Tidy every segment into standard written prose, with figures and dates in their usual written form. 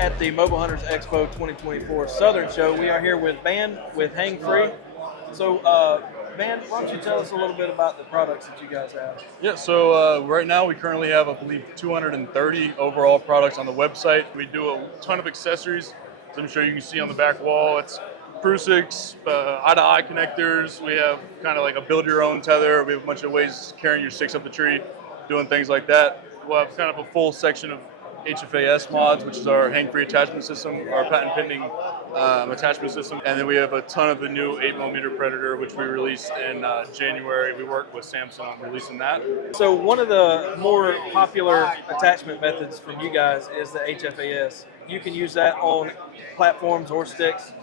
at the Mobile Hunters EXPO 2024 Southern Show. We are here with Band with Hang Free. So, Band, why don't you tell us a little bit about the products that you guys have? Yeah, so right now we currently have, I believe, 230 overall products on the website. We do a ton of accessories, as I'm sure you can see on the back wall. It's Prusix, eye-to-eye connectors. We have kind of like a build-your-own tether. We have a bunch of ways carrying your sticks up the tree, doing things like that. We'll have kind of a full section of HFAS mods, which is our hang-free attachment system, our patent-pending attachment system. And then we have a ton of the new 8mm Predator, which we released in January. We worked with Samsung on releasing that. So one of the more popular attachment methods from you guys is the HFAS. You can use that on platforms or sticks.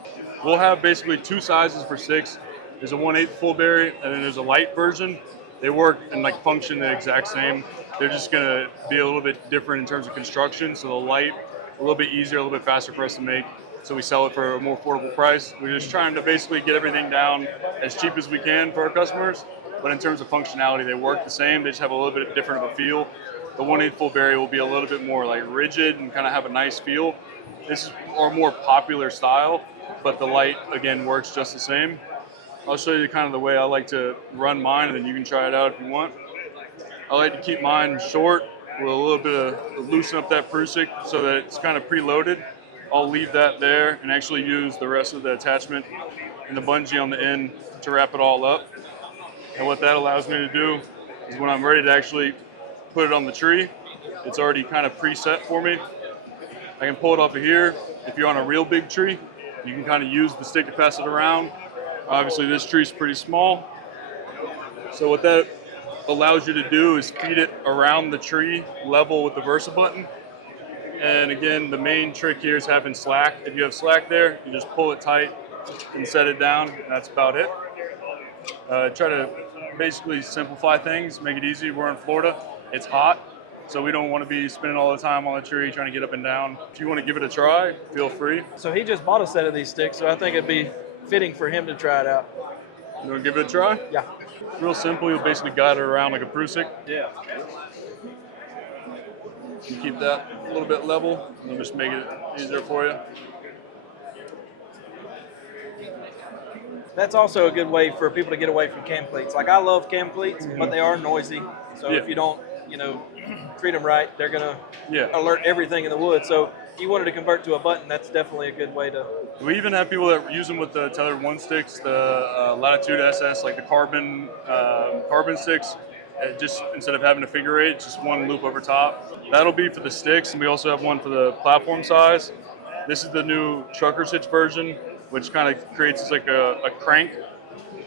We'll have basically two sizes for sticks. There's a 1/8 full berry, and then there's a light version. They work and like function the exact same. They're just gonna be a little bit different in terms of construction. So the light, a little bit easier, a little bit faster for us to make. So we sell it for a more affordable price. We're just trying to basically get everything down as cheap as we can for our customers. But in terms of functionality, they work the same. They just have a little bit different of a feel. The 1/8 full berry will be a little bit more like rigid and kind of have a nice feel. This is our more popular style, but the light again works just the same. I'll show you kind of the way I like to run mine, and then you can try it out if you want. I like to keep mine short with a little bit of loosen up that Prusik so that it's kind of preloaded. I'll leave that there and actually use the rest of the attachment and the bungee on the end to wrap it all up. And what that allows me to do is when I'm ready to actually put it on the tree, it's already kind of preset for me. I can pull it off of here. If you're on a real big tree, you can kind of use the stick to pass it around. Obviously this tree is pretty small. So what that allows you to do is feed it around the tree level with the Versa button. And again, the main trick here is having slack. If you have slack there, you just pull it tight and set it down, and that's about it. Try to basically simplify things, make it easy. We're in Florida, it's hot, so we don't want to be spending all the time on the tree trying to get up and down. If you want to give it a try, feel free. So he just bought a set of these sticks, so I think it'd be fitting for him to try it out. You want to give it a try? Yeah. Real simple, you'll basically guide it around like a Prusik. Yeah. You keep that a little bit level, and we'll just make it easier for you. That's also a good way for people to get away from cam cleats. Like I love cam cleats, but they are noisy. So if you don't, treat them right, they're gonna alert everything in the wood. So if you wanted to convert to a button, that's definitely a good way to. We even have people that use them with the tethered one sticks, the Latitude SS, like the carbon sticks. Just instead of having a figure eight, just one loop over top. That'll be for the sticks, and we also have one for the platform size. This is the new trucker hitch version, which kind of creates like a crank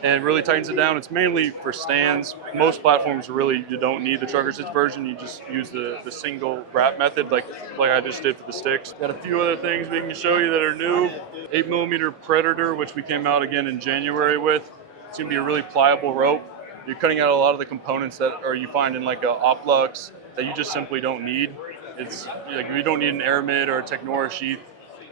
and really tightens it down. It's mainly for stands. Most platforms really, you don't need the trucker hitch version. You just use the single wrap method like I just did for the sticks. Got a few other things we can show you that are new. 8mm Predator, which we came out again in January with. It's gonna be a really pliable rope. You're cutting out a lot of the components that you find in like a Oplux that you just simply don't need. It's like you don't need an Aramid or a Technora sheath.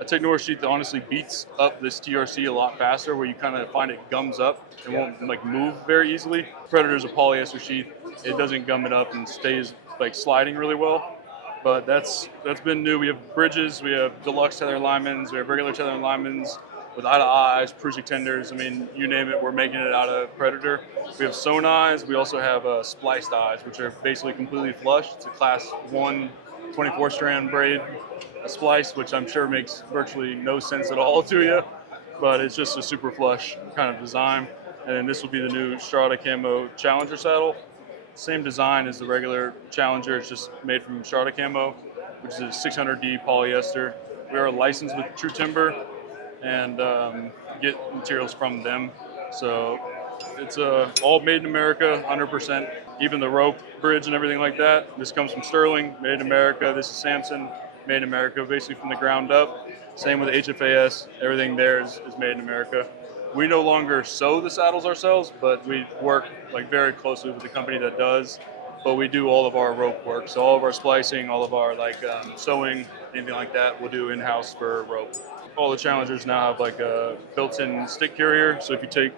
A Technora sheath that honestly beats up this TRC a lot faster, where you kind of find it gums up and won't like move very easily. Predator's a polyester sheath. It doesn't gum it up and stays like sliding really well. But that's been new. We have bridges, we have deluxe tether alignments, we have regular tether alignments with eye-to-eyes, Prusik tenders. I mean, you name it, we're making it out of Predator. We have sewn eyes. We also have spliced eyes, which are basically completely flush. It's a class 1 24-strand braid splice, which I'm sure makes virtually no sense at all to you, but it's just a super flush kind of design. And then this will be the new Strata Camo Challenger saddle. Same design as the regular Challenger, it's just made from Strata Camo, which is a 600D polyester. We are licensed with True Timber and get materials from them. So it's all made in America, 100%. Even the rope, bridge, and everything like that. This comes from Sterling, made in America. This is Samson, made in America, basically from the ground up. Same with HFAS, everything there is made in America. We no longer sew the saddles ourselves, but we work like very closely with the company that does. But we do all of our rope work. So all of our splicing, all of our sewing, anything like that, we'll do in-house for rope. All the Challengers now have like a built-in stick carrier. So if you take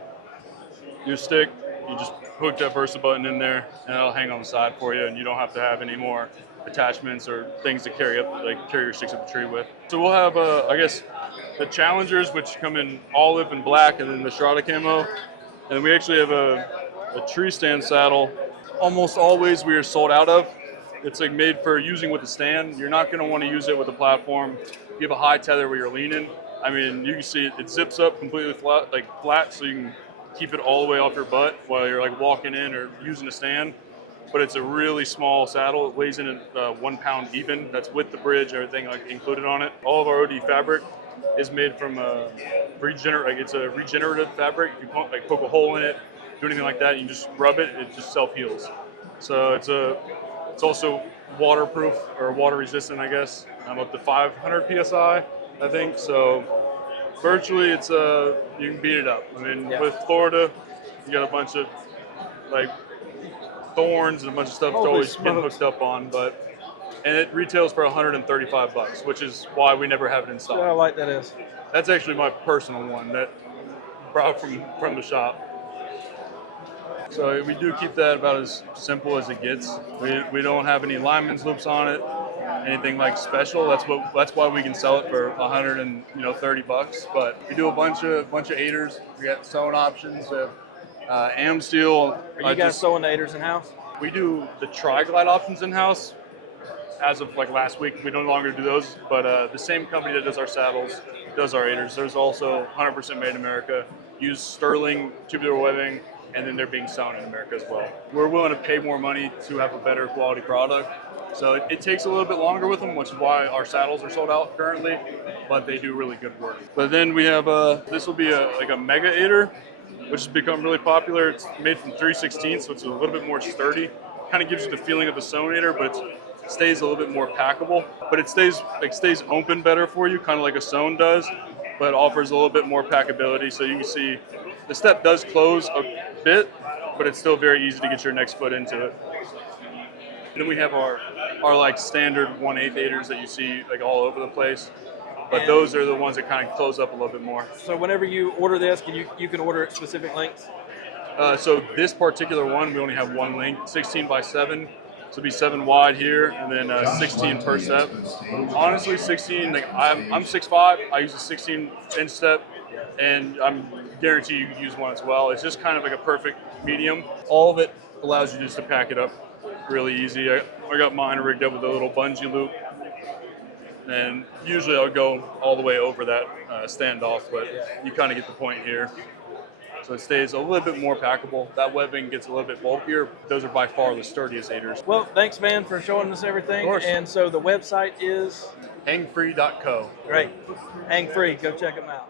your stick, You just hook that Versa button in there, and it'll hang on the side for you, and you don't have to have any more attachments or things to carry your sticks up the tree with. So we'll have, I guess, the Challengers, which come in olive and black, and then the Strata camo. And we actually have a Treestand saddle. Almost always we are sold out of. It's like made for using with a stand. You're not going to want to use it with a platform. You have a high tether where you're leaning. I mean, you can see it zips up completely flat, so you can keep it all the way off your butt while you're like walking in or using a stand. But it's a really small saddle. It weighs in at 1 pound even. That's with the bridge, everything like included on it. All of our OD fabric is made from it's a regenerative fabric. If you poke a hole in it, do anything like that, you just rub it, it just self heals. So it's also waterproof or water resistant, I guess. Up to 500 psi, I think. So virtually, you can beat it up. I mean, with Florida, you got a bunch of like thorns and a bunch of stuff to always get hooked up on, and it retails for $135, which is why we never have it in stock. How light that is. That's actually my personal one that brought from the shop. So we do keep that about as simple as it gets. We don't have any lineman's loops on it, anything like special. That's why we can sell it for $130. But we do a bunch of aiders. We got sewing options. Am steel. Are you guys sewing the aiders in house? We do the tri-glide options in house. As of like last week, we no longer do those. But the same company that does our saddles does our aiders. There's also 100% made in America. Use sterling tubular webbing, and then they're being sewn in America as well. We're willing to pay more money to have a better quality product. So it takes a little bit longer with them, which is why our saddles are sold out currently, but they do really good work. But then we have this will be like a mega aider, which has become really popular. It's made from 3/16, so it's a little bit more sturdy. Kind of gives you the feeling of a sewn aider, but it stays a little bit more packable. But it stays open better for you, kind of like a sewn does, but offers a little bit more packability. So you can see the step does close a bit, but it's still very easy to get your next foot into it. And then we have our like standard 1/8 aiders that you see like all over the place. But those are the ones that kind of close up a little bit more. So whenever you order this, you can order at specific lengths? So this particular one, we only have one length, 16 by 7. So it'll be 7 wide here, and then 16 per step. Honestly, 16, like I'm 6'5", I use a 16-inch step, and I'm guarantee you can use one as well. It's just kind of like a perfect medium. All of it allows you just to pack it up really easy. I got mine rigged up with a little bungee loop, and usually I'll go all the way over that standoff, but you kind of get the point here. So it stays a little bit more packable. That webbing gets a little bit bulkier. Those are by far the sturdiest aiders. Well, thanks, man, for showing us everything. Of course. And so the website is? Hangfree.co. Great. Hang Free. Go check them out.